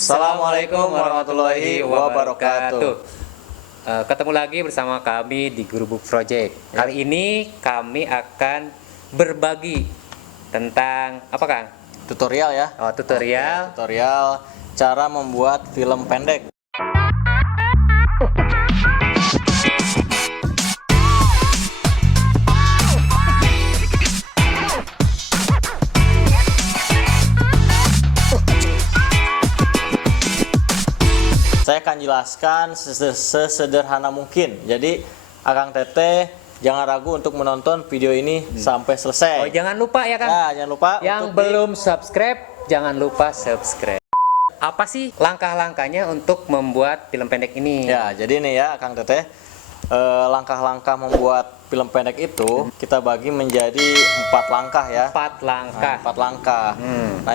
Assalamualaikum warahmatullahi wabarakatuh. Ketemu lagi bersama kami di Guru Book Project. Kali ini kami akan berbagi tentang apa, Kang? Tutorial ya. Oh, tutorial. Tutorial cara membuat film pendek. Saya akan jelaskan sesederhana mungkin. Jadi Akang Teteh jangan ragu untuk menonton video ini sampai selesai. Oh, jangan lupa ya, Kang. Nah, jangan lupa Yang untuk belum subscribe, jangan lupa subscribe. Apa sih langkah-langkahnya untuk membuat film pendek ini? Ya, jadi nih ya Akang Teteh, langkah-langkah membuat film pendek itu kita bagi menjadi 4 langkah ya. 4 langkah. Nah, 4 langkah. Nah,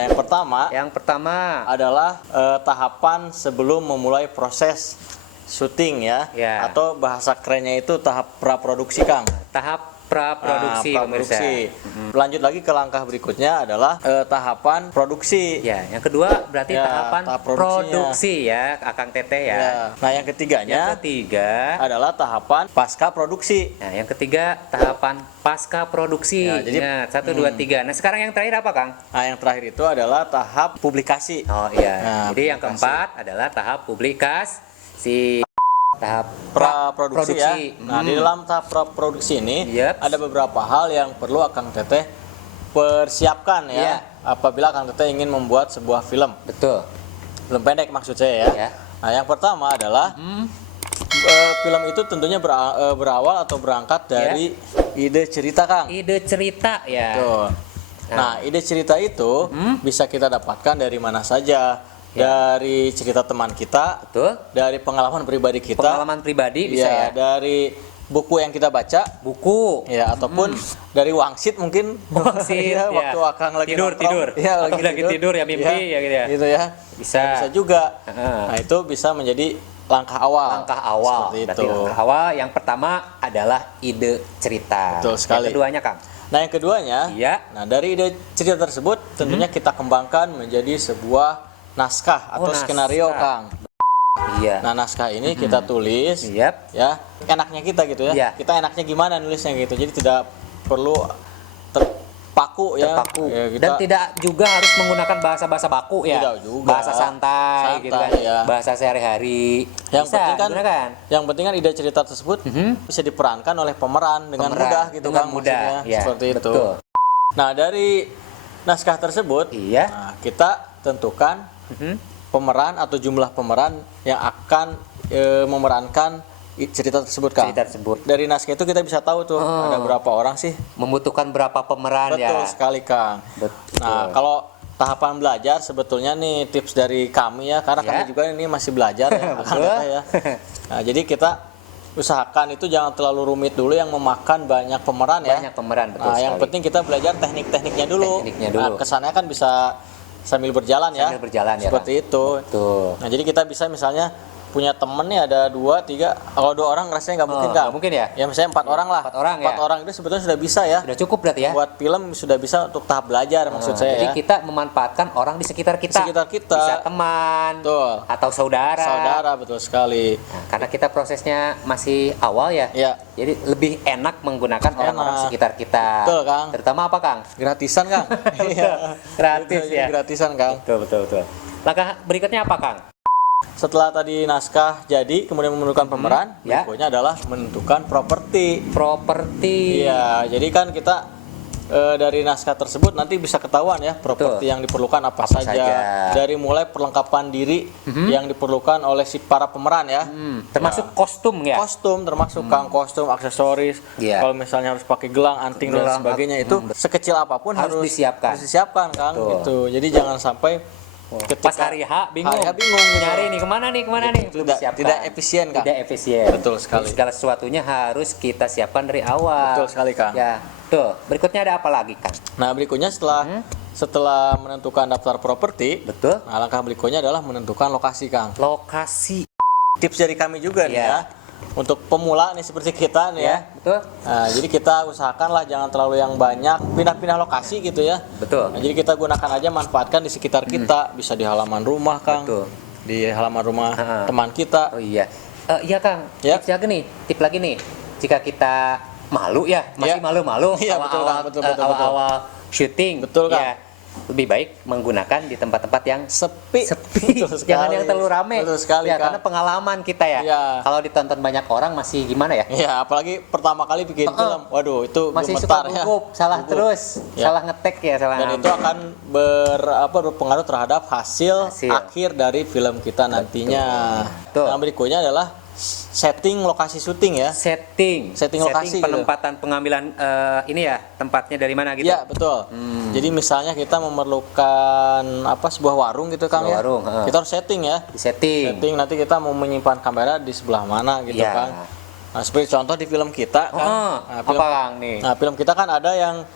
yang pertama adalah tahapan sebelum memulai proses syuting ya. Ya. Atau bahasa kerennya itu tahap praproduksi, Kang. Tahap praproduksi, pemirsa. Lanjut lagi ke langkah berikutnya adalah tahapan produksi. Ya, yang kedua berarti Ya, tahapan tahap produksinya. produksi ya, Akang Teteh ya. Ya. Nah, yang ketiganya Yang ketiga, adalah tahapan pasca produksi. nah yang ketiga tahapan pasca produksi. Ya, jadi- Ingat, 1, 2, 3. Nah, sekarang yang terakhir apa, Kang? Nah, yang terakhir itu adalah tahap publikasi. Oh iya. Nah, Jadi yang publikasi. keempat adalah tahap publikasi. Tahap Praproduksi ya. Nah, di dalam tahap praproduksi ini Yep. ada beberapa hal yang perlu Akang Teteh persiapkan ya. Iya. Apabila Akang Teteh ingin membuat sebuah film Betul. pendek maksud saya ya. Ya. Nah, yang pertama adalah film itu tentunya berawal atau berangkat dari ide cerita, Kang. Ide cerita ya. Tuh. Nah, ide cerita itu bisa kita dapatkan dari mana saja. Dari cerita teman kita, Betul. dari pengalaman pribadi kita, Pengalaman pribadi bisa ya. dari buku yang kita baca, Buku. ya ataupun dari wangsit mungkin. Wangsit, ya, ya. waktu Akang lagi Tidur. ya, Lagi tidur ya, mimpi ya, gitu ya. Gitu ya. Bisa. Bisa juga. Heeh. Nah, itu bisa menjadi langkah awal. Langkah awal. Seperti Berarti itu. langkah awal yang pertama adalah ide cerita. Betul sekali. Yang keduanya, Kang. Nah, yang keduanya, Iya. nah dari ide cerita tersebut tentunya kita kembangkan menjadi sebuah naskah atau naskah. skenario, Kang. Iya. Nah, naskah ini kita tulis Yap. ya, enaknya kita gitu ya. Iya. Kita enaknya gimana nulisnya gitu. Jadi tidak perlu terpaku ya. Terpaku. Ya, kita Dan tidak juga harus menggunakan bahasa-bahasa baku ya. Tidak juga. Bahasa santai gitu kan. ya. Bahasa sehari-hari. Yang Bisa penting kan digunakan. yang penting kan ide cerita tersebut bisa diperankan oleh pemeran dengan Pemeran. mudah gitu, Dengan Kang, mudah. maksudnya. Ya, Seperti itu. betul. Nah, dari naskah tersebut Iya. nah, kita tentukan pemeran atau jumlah pemeran yang akan memerankan cerita tersebut, Kang. Cerita tersebut. Dari naskah itu kita bisa tahu tuh ada berapa orang sih. Membutuhkan berapa pemeran ya. Betul sekali, Kang. Betul. Nah, kalau tahapan belajar sebetulnya nih tips dari kami ya, karena Ya. kami juga ini masih belajar ya, Akang Betul. Teteh ya. Nah, jadi kita usahakan itu jangan terlalu rumit dulu yang memakan banyak pemeran ya. Banyak pemeran, betul Nah, yang sekali. penting kita belajar teknik-tekniknya dulu. Tekniknya dulu. Nah, kesannya kan bisa sambil berjalan ya. Sambil berjalan ya, Seperti itu. Betul. Nah, jadi kita bisa misalnya punya temen nih ada 2, 3, kalau 2 orang rasanya nggak mungkin, Kang. nggak mungkin ya? Ya misalnya 4 orang lah. 4 orang ya? 4 orang itu sebetulnya sudah bisa ya. Sudah cukup berarti ya. Buat film sudah bisa untuk tahap belajar maksud saya Jadi ya. kita memanfaatkan orang di sekitar kita. Di sekitar kita. Bisa teman. Betul. Atau saudara. Saudara, betul sekali. Nah, karena kita prosesnya masih awal ya. Ya. Jadi lebih enak menggunakan orang-orang Enak. sekitar kita. Betul, Kang. Terutama apa, Kang? Gratisan, Kang. Iya. Gratis Gitu, ya. jadi gratisan, Kang. Betul. Langkah berikutnya apa, Kang? Setelah tadi naskah jadi, kemudian menentukan pemeran, ya. berikutnya adalah menentukan properti. Properti. Iya, jadi kan kita dari naskah tersebut nanti bisa ketahuan ya properti yang diperlukan apa saja. Dari mulai perlengkapan diri yang diperlukan oleh si para pemeran ya. Termasuk kostum ya. Kostum termasuk Kang, kostum, aksesoris. Iya. Kalau misalnya harus pakai gelang, anting dan Gelang, sebagainya itu sekecil apapun Harus disiapkan. Harus disiapkan, Kang. Betul. Gitu. Jadi jangan sampai Pas hari H bingung. Hari H bingung gitu. Nyari nih kemana nih. Tidak efisien, Kang. Tidak efisien. Betul sekali. Jadi segala sesuatunya harus kita siapkan dari awal. Betul sekali, Kang. Ya. Tuh, berikutnya ada apa lagi, Kang? Nah, berikutnya setelah menentukan daftar properti, Betul. nah langkah berikutnya adalah menentukan lokasi, Kang. Lokasi. Tips dari kami juga nih Iya. ya. untuk pemula nih seperti kita nih ya. Betul. Nah, jadi kita usahakanlah jangan terlalu yang banyak pindah-pindah lokasi gitu ya. Betul. Nah, jadi kita gunakan aja, manfaatkan di sekitar kita, bisa di halaman rumah Kang, Betul. di halaman rumah teman kita. Oh iya. Iya Kang, Ya. tip lagi nih. Jika kita malu ya, masih Ya. malu-malu Iya, betul, Kang. Betul. awal-awal syuting. Betul, Kang. Ya, lebih baik menggunakan di tempat-tempat yang Sepi. sepi. Betul sekali. Jangan yang terlalu rame. Betul sekali, ya, Kang. karena pengalaman kita ya. Iya. Kalau ditonton banyak orang masih gimana ya? Ya, apalagi pertama kali bikin film. Waduh, itu Masih gemetar suka ya. gugup, salah Gugup. terus, Ya. salah ngetek ya, salah Dan ngambil. itu akan berpengaruh terhadap hasil akhir dari film kita nantinya. Betul. Yang berikutnya adalah setting lokasi syuting ya. Setting lokasi gitu. penempatan pengambilan ini ya, tempatnya dari mana gitu. Iya, betul. Jadi misalnya kita memerlukan sebuah warung gitu Kang Sebuah ya. warung, Kita harus setting ya. Di setting. Setting nanti kita mau menyimpan kamera di sebelah mana gitu Iya. Kang. Nah, seperti contoh di film kita kan. Apa Kang nih? Nah, film kita kan ada yang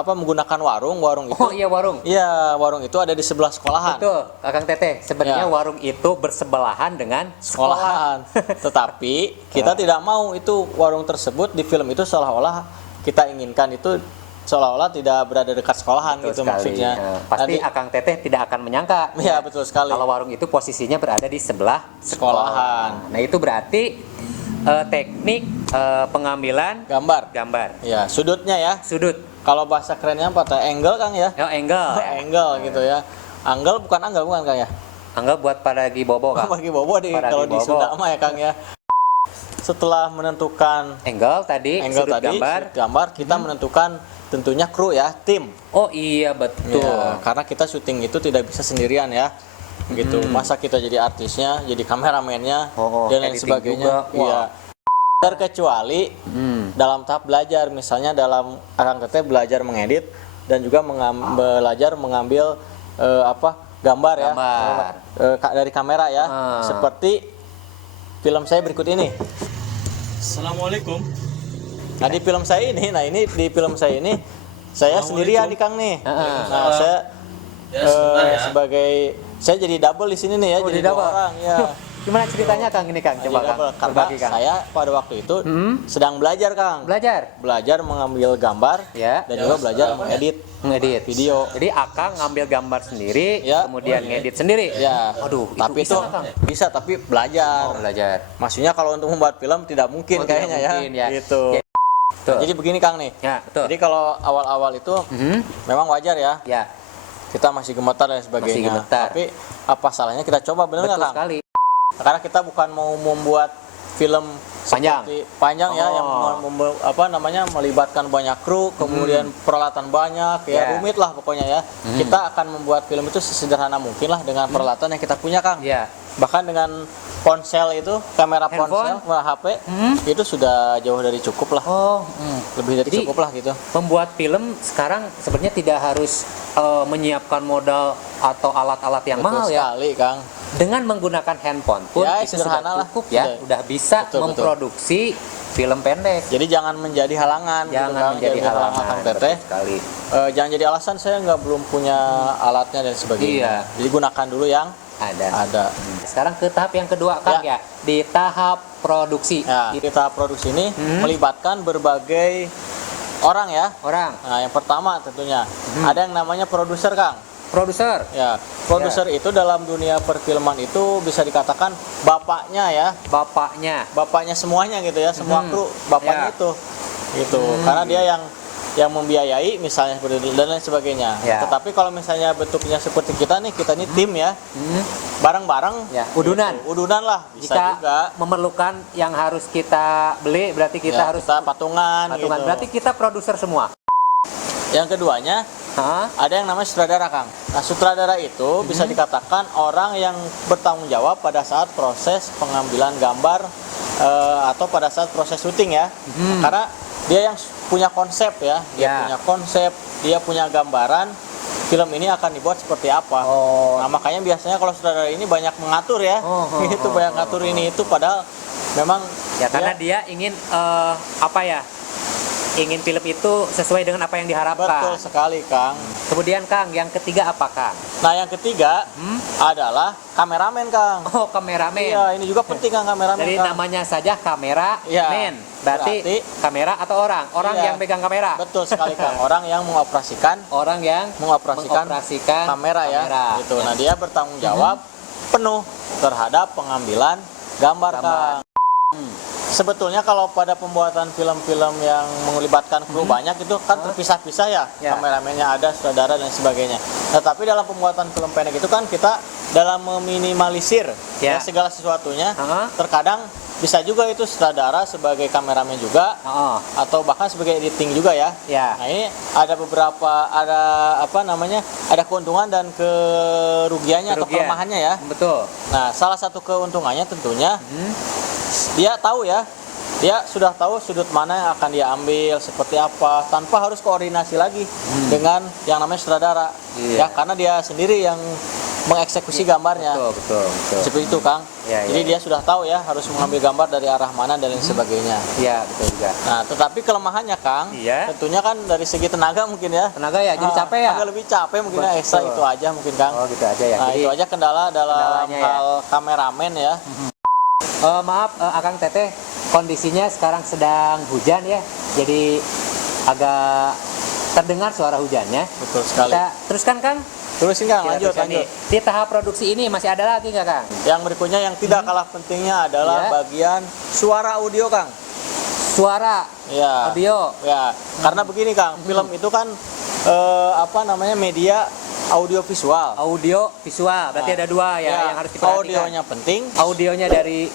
menggunakan warung itu. Oh iya, warung. Iya, warung itu ada di sebelah sekolahan. Betul, Kakang Teteh. Sebenarnya Ya. warung itu bersebelahan dengan sekolah. Sekolahan. Tetapi kita tidak mau itu warung tersebut di film itu seolah-olah kita inginkan itu seolah-olah tidak berada dekat sekolahan. Betul gitu sekali. maksudnya. Pasti Akang Teteh tidak akan menyangka. Iya, betul sekali. Kalau warung itu posisinya berada di sebelah Sekolahan. Nah, itu berarti teknik pengambilan gambar. Ya, sudutnya ya. sudut. Kalau bahasa kerennya apa? Angle Kang ya. Oh, angle. Angle gitu ya. Angle bukan Kang ya. Angle buat para lagi bobo Kang. Bagi bobo kalau di bobo. Sunda mah ya Kang ya. Setelah menentukan Angle tadi, sudut gambar. sudut gambar, kita menentukan tentunya kru ya, tim. Oh iya, betul. Ya, karena kita syuting itu tidak bisa sendirian ya. Gitu. Masa kita jadi artisnya, jadi kameramennya dan lain editing juga. juga. Wah. Iya. Terkecuali dalam tahap belajar, misalnya dalam Akang Teteh belajar mengedit dan juga belajar mengambil gambar ya dari kamera ya, seperti film saya berikut ini. Assalamualaikum. Nah di film saya ini, saya sendirian di Kang nih. Nah saya sebagai saya jadi double di sini nih ya, Oh, jadi di double. dua orang ya. Gimana ceritanya Kang ini Kang? Coba Kang. Karena Berbagi, Kang. saya pada waktu itu sedang belajar Kang. Belajar mengambil gambar Ya. dan juga belajar mengedit video. Jadi Akang ngambil gambar sendiri, Ya. kemudian ngedit sendiri. Ya. Aduh, tapi itu itu bisa, Kang? bisa tapi belajar. Belajar. Maksudnya kalau untuk membuat film tidak mungkin tidak kayaknya mungkin, ya. Gitu. Ya. Betul. Jadi begini Kang nih. Ya, betul. Jadi kalau awal-awal itu memang wajar ya. Ya, Kita masih gemetar dan sebagainya. Masih gemetar. Tapi apa salahnya kita coba, benar nggak betul Kang? sekali. Karena kita bukan mau membuat film Panjang. panjang ya, yang melibatkan banyak kru, kemudian peralatan banyak Ya. ya, rumit lah pokoknya ya. Kita akan membuat film itu sesederhana mungkin lah dengan peralatan yang kita punya Kang. Ya. Bahkan dengan ponsel itu, kamera Handphone? ponsel, HP itu sudah jauh dari cukup lah. Oh, Lebih dari Jadi, cukup lah gitu. membuat film sekarang sebenarnya tidak harus menyiapkan modal atau alat-alat yang Betul mahal ya. sekali Kang. Dengan menggunakan handphone pun Ya, itu sederhana sudah lah. cukup ya, Betul. udah bisa Betul. memproduksi film pendek. Jadi jangan menjadi halangan. Jangan Kang. menjadi halangan Kang Teteh. sekali. Jangan jadi alasan saya belum punya alatnya dan sebagainya. Iya. Jadi gunakan dulu yang ada. Sekarang ke tahap yang kedua Kang ya, di tahap produksi. Ya, di tahap produksi ini melibatkan berbagai orang ya. Orang, Nah, yang pertama tentunya ada yang namanya produser Kang. produser, Ya, produser itu dalam dunia perfilman itu bisa dikatakan bapaknya ya. Bapaknya semuanya gitu ya, semua kru bapaknya Ya. itu. Gitu. Karena dia yang membiayai misalnya seperti itu dan lain sebagainya. Ya. Tetapi kalau misalnya bentuknya seperti kita nih tim ya, bareng-bareng ya, udunan. gitu. Udunan lah bisa Jika juga. memerlukan yang harus kita beli, berarti kita Ya, harus kita patungan gitu. Berarti kita produser semua. Yang keduanya ada yang namanya sutradara Kang. Nah sutradara itu bisa dikatakan orang yang bertanggung jawab pada saat proses pengambilan gambar atau pada saat proses syuting ya. Karena dia yang punya konsep ya, Ya. punya konsep, dia punya gambaran film ini akan dibuat seperti apa. Nah makanya biasanya kalau sutradara ini banyak mengatur ya, banyak ngatur ini itu padahal memang Ya karena dia ingin ingin film itu sesuai dengan apa yang diharapkan. Betul sekali, Kang. Kemudian Kang, yang ketiga apa Kang? Nah, yang ketiga adalah kameramen, Kang. Oh, kameramen. Iya, ini juga penting, Kang, kameramen, Jadi Kang. namanya saja kamera Iya, men. Berarti kamera atau orang? Orang Iya. yang pegang kamera. Betul sekali, Kang. Orang yang mengoperasikan Orang yang mengoperasikan kamera ya. Gitu. Nah, dia bertanggung jawab penuh terhadap pengambilan gambar, Kang. Sebetulnya kalau pada pembuatan film-film yang melibatkan kru banyak itu kan terpisah-pisah ya, Ya. kameramennya ada, sutradara dan sebagainya. Tetapi dalam pembuatan film pendek itu kan kita dalam meminimalisir Ya. ya, segala sesuatunya. Heeh. Terkadang bisa juga itu sutradara sebagai kameramen juga, Oh, atau bahkan sebagai editing juga ya. ya. Nah, ini ada beberapa ada keuntungan dan kerugiannya atau Kerugian. kelemahannya ya. Betul. Nah, salah satu keuntungannya tentunya dia tahu ya, dia sudah tahu sudut mana yang akan dia ambil seperti apa tanpa harus koordinasi lagi dengan yang namanya sutradara. Iya. Ya, karena dia sendiri yang mengeksekusi gambarnya. Betul. Seperti itu, Kang. Ya, Jadi ya. dia sudah tahu ya harus mengambil gambar dari arah mana dan lain sebagainya. Iya, betul juga. Nah, tetapi kelemahannya, Kang, Iya. tentunya kan dari segi tenaga mungkin ya. Tenaga ya, jadi capek ya. Agak lebih capek mungkin ya, ekstra Betul. itu aja mungkin, Kang. Oh, gitu aja ya. Nah, Jadi itu aja kendala dalam kendalanya ya. hal kameramen ya. maaf Akang Teteh, kondisinya sekarang sedang hujan ya. Jadi agak terdengar suara hujannya. Betul sekali. Kita teruskan Kang. Terusin, Kang, Kita lanjut. teruskan nih. Di tahap produksi ini masih ada lagi nggak Kang? Yang berikutnya yang tidak kalah pentingnya adalah Iya. bagian suara audio, Kang. Suara, Ya. audio. Ya, karena begini, Kang, film itu kan media audio visual. Audio visual, berarti Nah, ada dua ya, yang harus diperhatikan. audionya penting, Audionya dari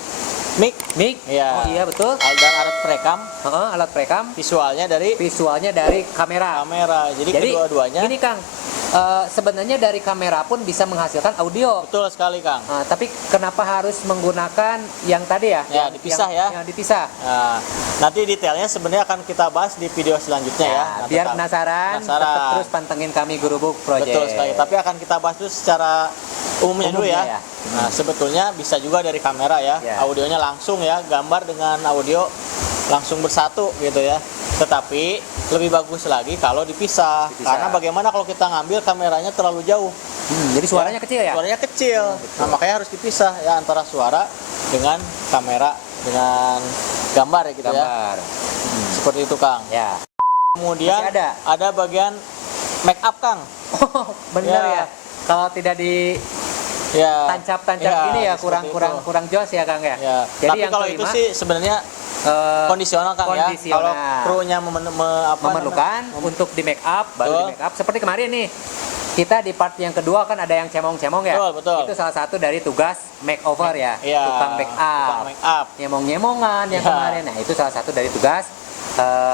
mic mic. Iya. Oh iya betul. dan alat perekam, Heeh, alat perekam. visualnya dari Visualnya dari kamera. kamera. Jadi kedua-duanya Gini Kang, sebenarnya dari kamera pun bisa menghasilkan audio. betul sekali, Kang. Tapi kenapa harus menggunakan yang tadi ya? Ya, dipisah ya. Yang dipisah. Nah, nanti detailnya sebenarnya akan kita bahas di video selanjutnya ya. Nah, Biar tetap- penasaran, tetap terus pantengin kami Guru Book Project. Betul sekali. Tapi akan kita bahas dulu secara umumnya dulu Umumnya ya. ya. Nah, sebetulnya bisa juga dari kamera ya. Ya. Audionya langsung ya, gambar dengan audio langsung bersatu gitu ya. Tetapi lebih bagus lagi kalau dipisah. Karena bagaimana kalau kita ngambil kameranya terlalu jauh? Jadi suaranya kecil ya? Suaranya kecil. Nah, makanya harus dipisah ya antara suara dengan kamera dengan gambar ya gitu ya. Gambar. Seperti itu, Kang. Ya. Kemudian Masih ada? bagian make up, Kang. Oh, benar Ya. ya. Kalau tidak di Ya. tancap-tancap gini ya seperti itu. kurang jos ya Kang ya. Ya. Jadi Tapi yang kalau itu kelima, sih sebenarnya kondisional, Kang ya. kondisional. Kalau krunya memerlukan untuk di make up, baru Betul. di make up. Seperti kemarin nih, kita di part yang kedua kan ada yang cemong-cemong ya. Betul. Itu salah satu dari tugas makeover ya, Iya, tukang make up, tukang make up. nyemong-nyemongan yang Ya. kemarin. Nah itu salah satu dari tugas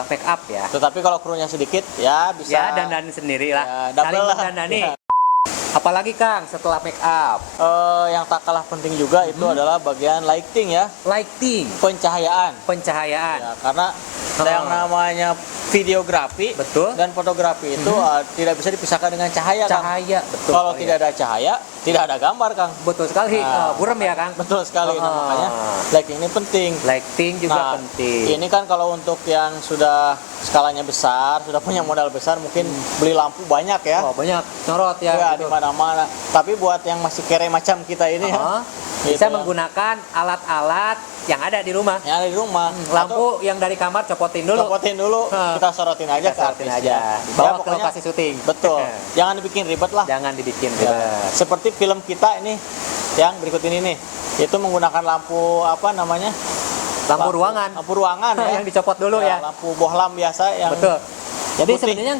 make up ya. Tetapi kalau krunya sedikit ya bisa Ya dandan sendiri lah, Ya, double saling lah. mendandani. Ya. Apalagi Kang setelah make up, Yang tak kalah penting juga itu adalah bagian lighting ya, lighting, pencahayaan. pencahayaan. Ya, karena yang namanya videografi Betul. dan fotografi itu tidak bisa dipisahkan dengan cahaya, Kang. Cahaya, betul. Kalau sekali tidak ya. ada cahaya, tidak ada gambar, Kang. Betul sekali, Nah, burem ya Kang. Betul sekali. Nah, makanya lighting ini penting. Lighting juga Nah, penting. Ini kan kalau untuk yang sudah skalanya besar, sudah punya modal besar, mungkin beli lampu banyak ya. Oh, banyak nyorot ya. Ya, gitu. di mana-mana. Tapi buat yang masih kere macam kita ini ya, Oh, gitu bisa ya, menggunakan alat-alat yang ada di rumah. yang ada di rumah. Lampu yang dari kamar copotin Atau dulu. copotin dulu, Hah. kita sorotin aja Kita ke sorotin artisnya. aja. Ya, Bawa ke pokoknya- lokasi syuting. Betul. Jangan dibikin ribet lah. Jangan dibikin Ya, ribet. seperti film kita ini yang berikut ini nih. Itu menggunakan lampu apa namanya? Lampu ruangan. Lampu ruangan ya. yang dicopot dulu ya. Lampu bohlam biasa yang Betul. Jadi putih. sebenarnya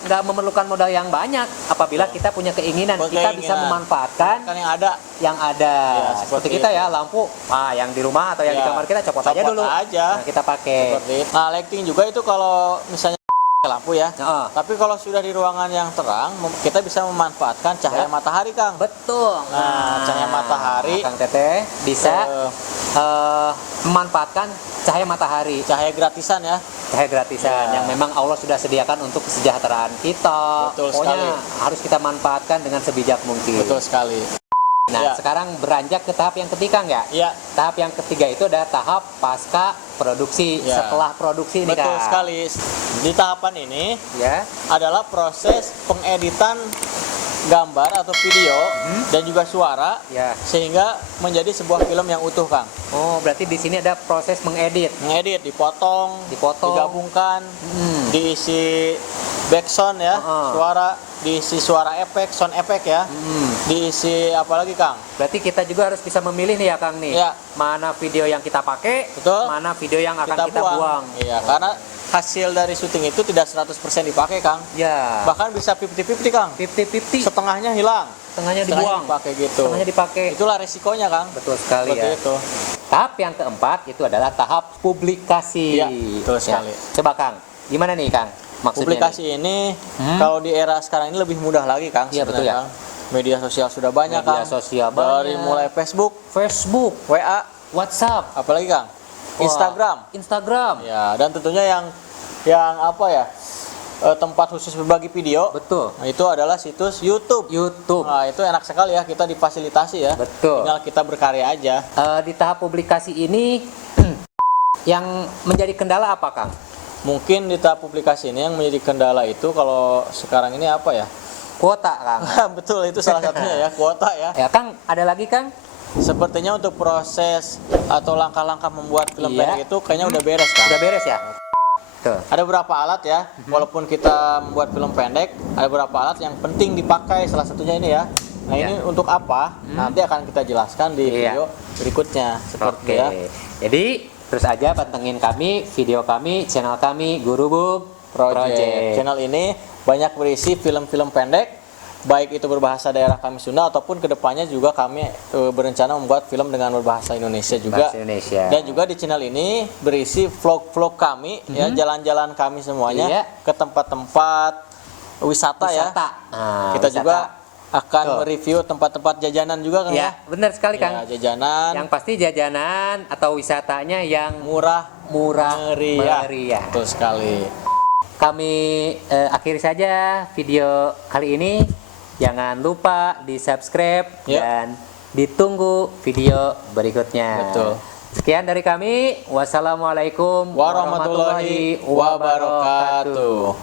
nggak memerlukan modal yang banyak apabila kita punya keinginan, kita bisa Keinginan. memanfaatkan kan yang ada. yang ada. Ya, seperti seperti kita itu. ya, lampu yang di rumah atau yang di Ya, kamar kita copot aja copot dulu. aja. Nah, kita pakai. Seperti itu. Nah, lighting juga itu kalau misalnya lampu ya. Heeh. Tapi kalau sudah di ruangan yang terang, kita bisa memanfaatkan cahaya Ya. matahari, Kang. Betul. Nah, cahaya matahari. Kang Teteh bisa Eh, memanfaatkan cahaya matahari, cahaya gratisan ya. cahaya gratisan Ya. yang memang Allah sudah sediakan untuk kesejahteraan kita. Betul Pokoknya sekali. harus kita manfaatkan dengan sebijak mungkin. Betul sekali. Nah, Ya. sekarang beranjak ke tahap yang ketiga nggak? Iya, Tahap yang ketiga itu adalah tahap pasca produksi. Ya. Setelah produksi ini, Betul Kang. sekali. Di tahapan ini Ya. adalah proses pengeditan gambar atau video dan juga suara Ya. sehingga menjadi sebuah film yang utuh, Kang. Oh, berarti di sini ada proses mengedit. Mengedit, dipotong, digabungkan, diisi backsound ya, suara, diisi suara efek, sound efek ya. Diisi apa lagi, Kang? Berarti kita juga harus bisa memilih nih ya, Kang nih. Ya. Mana video yang kita pakai, Betul. mana video yang akan kita buang. Iya, karena hasil dari syuting itu tidak 100% dipakai, Kang. Ya. Bahkan bisa 50-50, Kang. 50-50. Setengahnya hilang, Setengahnya dibuang. dipakai gitu. Setengahnya dipakai. Itulah resikonya, Kang. Betul sekali Seperti ya. itu. Tahap yang keempat itu adalah tahap publikasi. Iya, betul sekali. Coba Kang, gimana nih Kang? Maksudnya Publikasi ini kalau di era sekarang ini lebih mudah lagi, Kang. Iya, betul sebenarnya, ya. Kang. Media sosial sudah banyak, Media Kang. sosial Dari banyak. mulai Facebook, Facebook, WA, WhatsApp, apalagi, Kang? wah, Instagram. Instagram. Ya, dan tentunya yang apa ya? Tempat khusus berbagi video. Betul. Nah, itu adalah situs YouTube. YouTube. Nah, itu enak sekali ya, kita difasilitasi ya. Betul. Tinggal kita berkarya aja. Di tahap publikasi ini yang menjadi kendala apa Kang? Mungkin di tahap publikasi ini yang menjadi kendala itu kalau sekarang ini apa ya? Kuota Kang. Betul, itu salah satunya ya, kuota ya. Ya Kang, ada lagi Kang? Sepertinya untuk proses atau langkah-langkah membuat film Iya. pendek itu kayaknya udah beres, Kang. Udah beres ya? Tuh. Ada beberapa alat ya, walaupun kita membuat film pendek, ada beberapa alat yang penting dipakai, salah satunya ini ya. Nah, Iya. ini untuk apa? Nanti akan kita jelaskan di Iya. video berikutnya seperti Oke. ya. Jadi terus aja pantengin kami, video kami, channel kami Gurubuk Project. Channel ini banyak berisi film-film pendek, baik itu berbahasa daerah kami Sunda ataupun kedepannya juga kami berencana membuat film dengan berbahasa Indonesia juga. Bahasa Indonesia. Dan juga di channel ini berisi vlog-vlog kami ya, jalan-jalan kami semuanya Iya. ke tempat-tempat wisata ya. Nah, Kita wisata. juga akan Betul. mereview tempat-tempat jajanan juga, Kang Ya, benar sekali Kang. Ya, jajanan Yang pasti jajanan atau wisatanya yang murah meriah. Betul sekali. Kami akhiri saja video kali ini. Jangan lupa di-subscribe Ya. dan ditunggu video berikutnya. Betul. Sekian dari kami. Wassalamualaikum Warahmatullahi wabarakatuh.